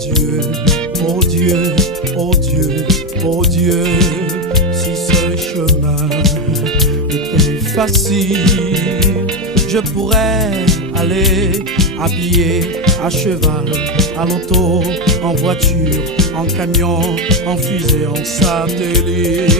Dieu, oh Dieu, oh Dieu, oh Dieu, si ce chemin était facile, je pourrais aller à pied, à cheval, à l'auto, en voiture, en camion, en fusée, en satellite.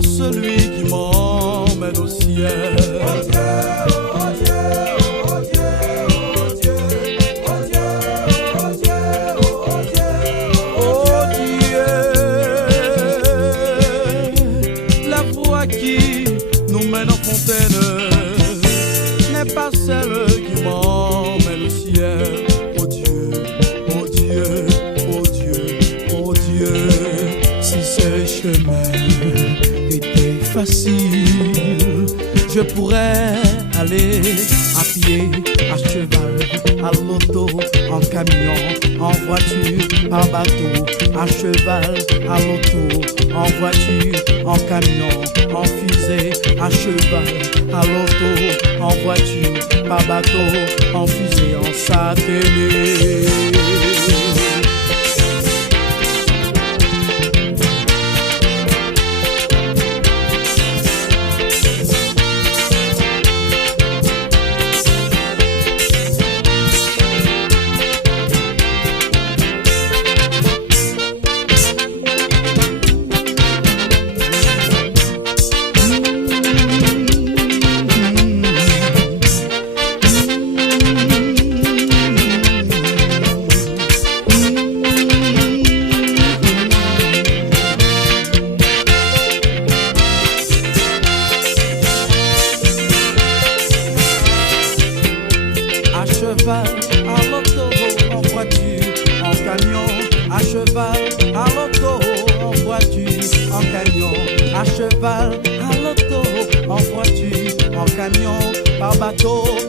Celui qui m'emmène au ciel. Oh Dieu, oh Dieu, oh Dieu, oh Dieu, oh Dieu, oh Dieu, oh Dieu, oh Dieu. La voie qui nous mène en fontaine n'est pas celle qui m'emmène au ciel. Oh Dieu, oh Dieu, oh Dieu, oh Dieu, si ce chemin était facile, je pourrais aller à pied, à cheval, à l'auto, en camion, en voiture, en bateau, à cheval, à l'auto, en voiture, en camion, en fusée, à cheval, à l'auto, en voiture, par bateau, en fusée, en satellite. À l'auto, en voiture, en camion, à cheval, à l'auto, en voiture, en camion, à cheval, à l'auto, en voiture, en camion, par bateau.